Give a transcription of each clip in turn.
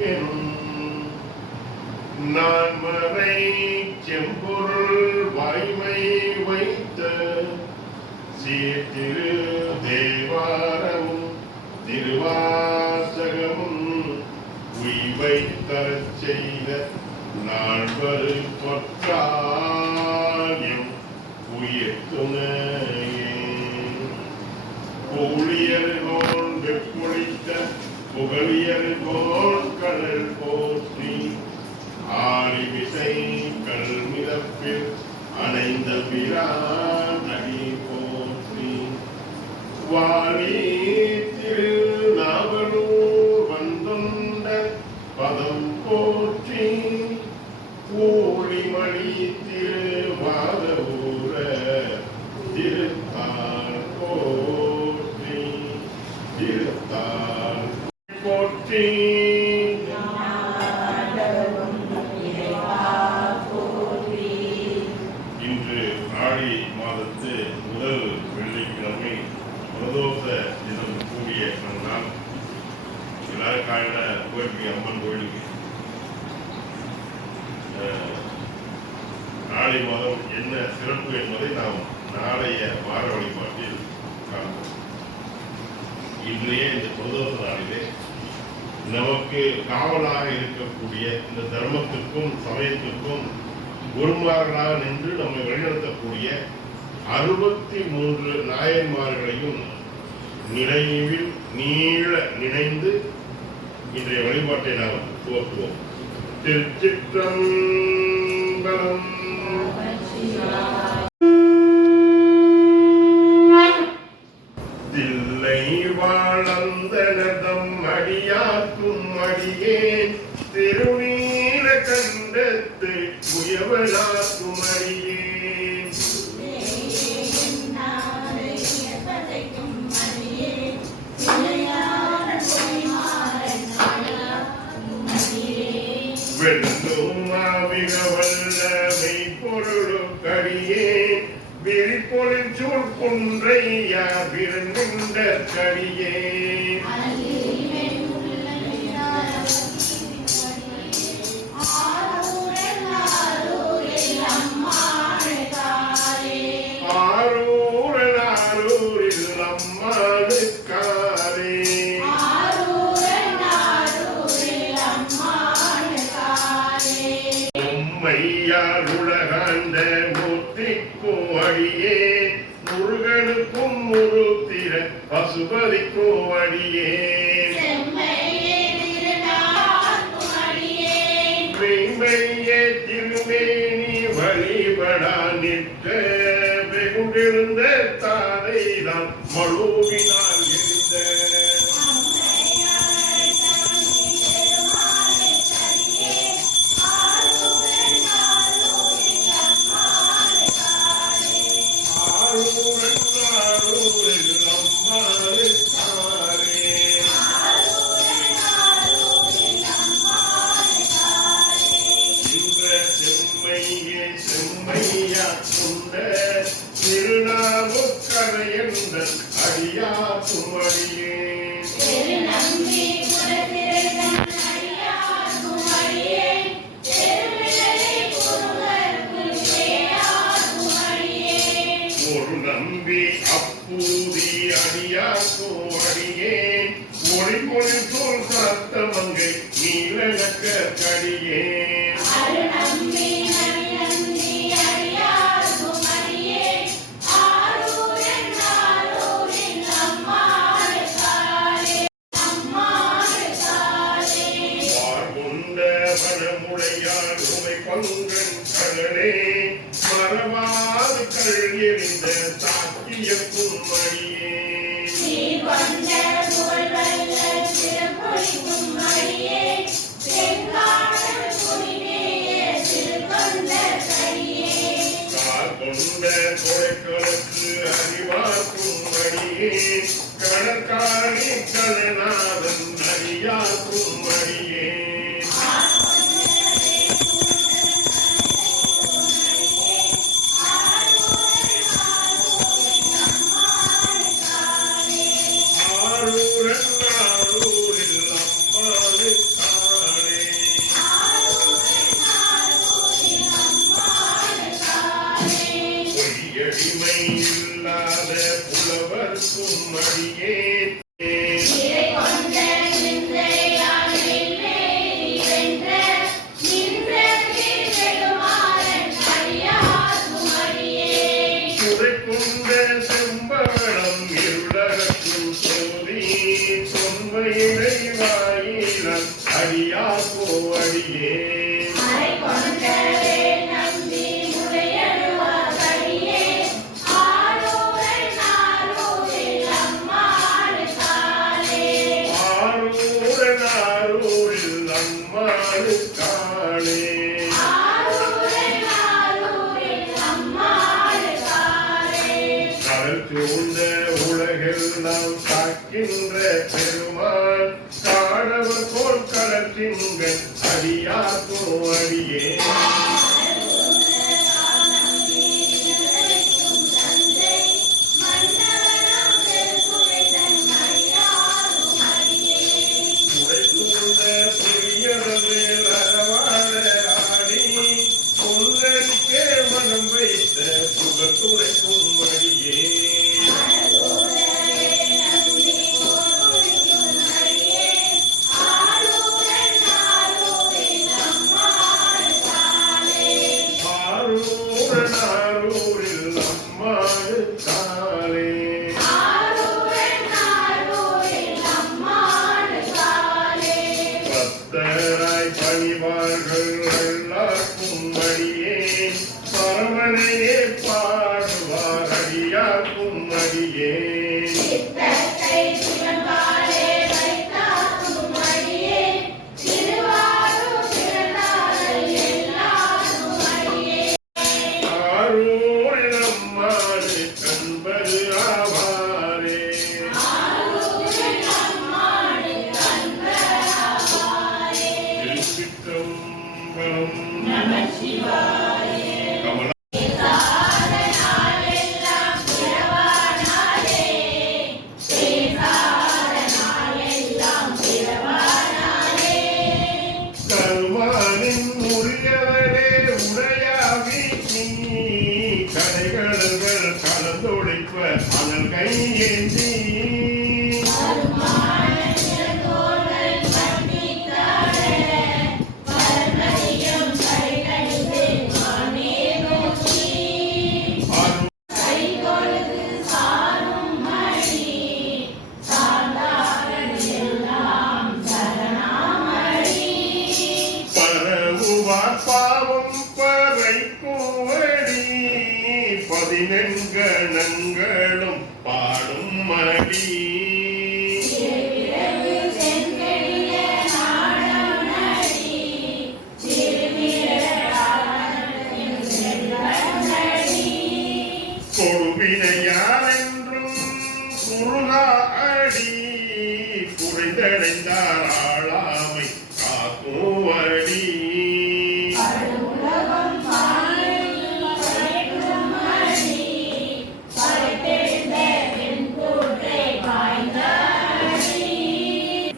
எனும் நான் மறை செம்பொருள் வாய்மை வைத்த சீர்திரு தேவாரமும் திருவாசகமும் உய்வை தர செய்த நால்வரு பொற்றாயம் உயிர் துணையே ஊழியர்கோன் வெப்பொழித்த புகழியர்கோன் கடல் போற்றி ஆடி விசை கல்மிதப்பில் அணைந்த பிரான் அடி போற்றி. வாழி திருநாவலூர் வந்துண்ட பதம் போற்றி ஊழிமணி திருவாதூர பிரதோஷ தினம் கூடிய நாள் எல்லாரும் காலையில கோயிலுக்கு அம்மன் கோயிலுக்கு நாளை மாதம் என்ன சிறப்பு என்பதை நாம் நாளைய வார வழிபாட்டில் காண்போம். இன்றைய இந்த பிரதோஷ நாளிலே நமக்கு காவலாக இருக்கக்கூடிய இந்த தர்மத்திற்கும் சமயத்திற்கும் குருமார்களாக நின்று நம்மை வழிநடத்தக்கூடிய அறுபத்தி மூன்று நாயன்மார்களையும் நினைவில் நீள நினைந்து இன்றைய வழிபாட்டை நாம் துவக்குவோம். திருச்சிற்றம்பலம். தில்லை வாழந்தனதம் அடியாக்கும் அடியே திருநீல கண்டத்து முயவனாக்கும் விழிப்பொழில் சூழ் குன்றையா விருந்தின்ற கடியே ஆரூரன் மூர்த்திக்கும் அடியே முருகனுக்கும் முருத்திர பசுபதிக்கும் அடியே மெய்மைய திருமேனி வழிபடா நிற்க வெகுண்டிருந்த தாரை தான் மழுவினால் இருந்த செம்மையே செம்மையா கொண்ட திருநாவுக்கரையந்த அடியா துமடியே ஒரு நம்பி அப்பூதி அடியா கோடியே ஒளி பொழி தோல் சாத்த மங்கை நீலக்க கடியே. கடலே மரபாது கல் எறிந்த சாக்கிய கும்மடியே கொண்ட கொடைக்களுக்கு அறிவாக்கும் அடியே கடற்காணி பெருமை இல்லாத புலவர்க்கும் அடியே அடியார் போ அடியே கடல் சூழ்ந்த உலகெல்லாம் காக்கின்ற பெருமாள் காடவர் போல் களத்தின் அடியாக்கும் அடியே.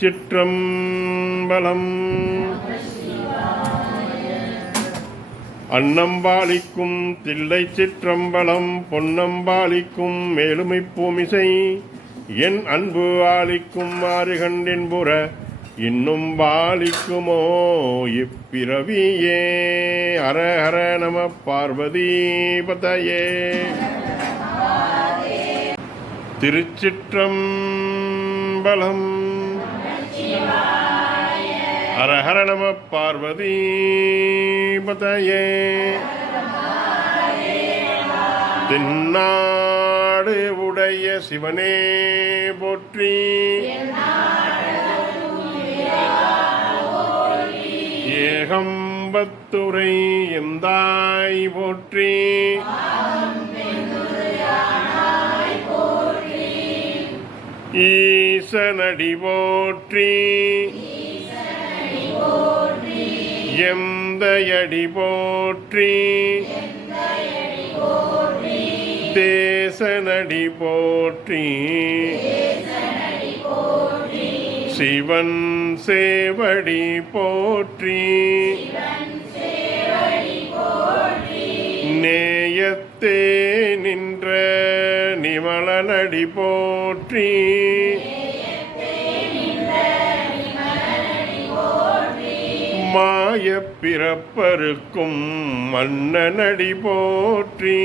சிற்றம்பலம் அன்னம்பாளிக்கும் தில்லை சிற்றம்பலம் பொன்னம்பாளிக்கும் மேலுமை பூமிசை என் அன்பு ஆலிக்கும் ஆறுகண்டின்புற இன்னும் பாலிக்குமோ இப்பிறவியே. ஹர ஹர நம பார்வதி பதையே திருச்சிற்றம்பலம். ஹர ஹர நம பார்வதி பதையே. தென்னாடு உடைய சிவனே போற்றி. ஏகம்பத்துரை எந்தாய் போற்றி. ஈ ஈசனடி போற்றி. எந்தையடி போற்றி. தேசனடி போற்றி. சிவன் சேவடி போற்றி. நேயத்தே நின்ற நிமலனடி போற்றி. மாயப் பிறப்பருக்கும் மன்னனடி போற்றி.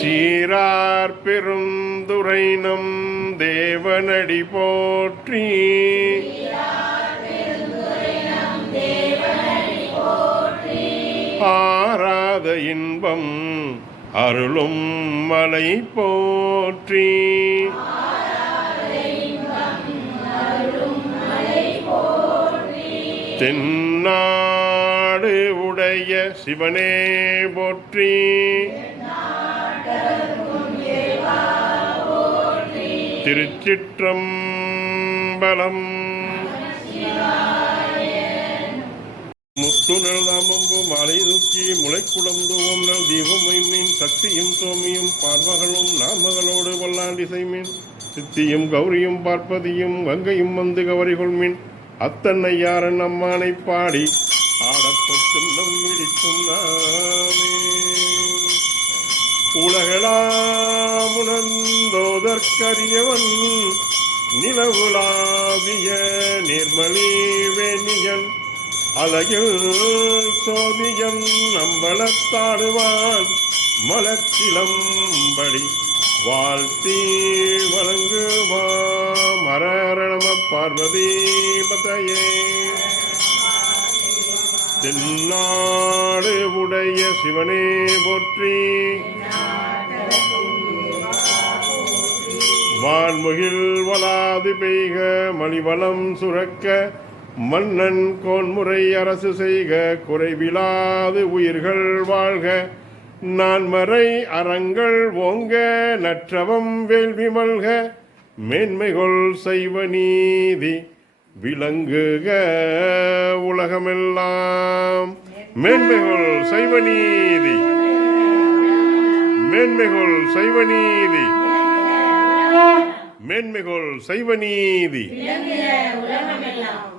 சீரார் பெருந்துரை நம் தேவனடி போற்றி. ஆராத இன்பம் அருளும் மலை போற்றி. தென்னாடு உடைய சிவனே போற்றி. திருச்சிற்றம்பலம். முத்துணல் தாமம்பு மலை தூக்கி முளைக்குளந்து ஓம்னல் தீபம் மீன் சக்தியும் சோமியும் பார்வகளும் நாமகளோடு வல்லாண்டி சித்தியும் கௌரியும் பார்ப்பதியும் கங்கையும் வந்து கவரிகொள் அத்தன்னையாரன் அம்மானை பாடி ஆடப்பட்டுள்ளம் விழிக்கும் நாமே உலகளாமுணர்ந்தோதற்கரியவன் நிலவுலாவிய நிர்மலி வேணியன். அழகில் சோதியன் நம்பளத்தாடுவான் மலச்சிலம்படி வாழ்த்தி வழங்குவாம் மரணம பார்வதி பதையே தென்னாடு உடைய சிவனே போற்றி. வான்முகில் வலாது பெய்க மணிவளம் சுரக்க மன்னன் கோன்முறை அரசு செய்க குறைவிலாது உயிர்கள் வாழ்க. நான் மறை அறங்கள் ஓங்க நற்றவம் வேள்வி மல்க மேன்மைகொள் செய்வ நீதி விளங்குக உலகமெல்லாம். மேன்மைகொள் செய்வ நீதி. மேன்மைகொள் செய்வ நீதி. மேன்மைகொள் செய்வ நீதி. உலகமெல்லாம்.